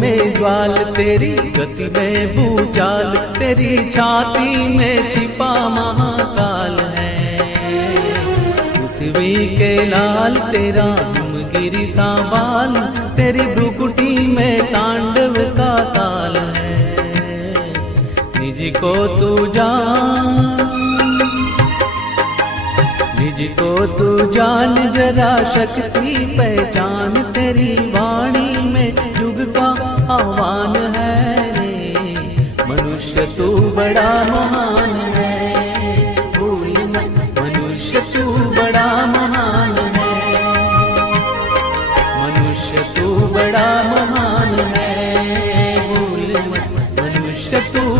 में ज्वाल, तेरी गति में भूचाल, तेरी छाती में छिपा महाकाल है। पृथ्वी के लाल, तेरा हिमगिरी सा बाल, तेरी भ्रुकुटी में तांडव का ताल है। निज को तू जान, निज को तू जान, जरा शक्ति पहचान तेरी वाणी आह्वान है रे। मनुष्य तू बड़ा महान है। भूल मत मनुष्य तू बड़ा महान है। मनुष्य तू बड़ा महान है। भूल मत मनुष्य तू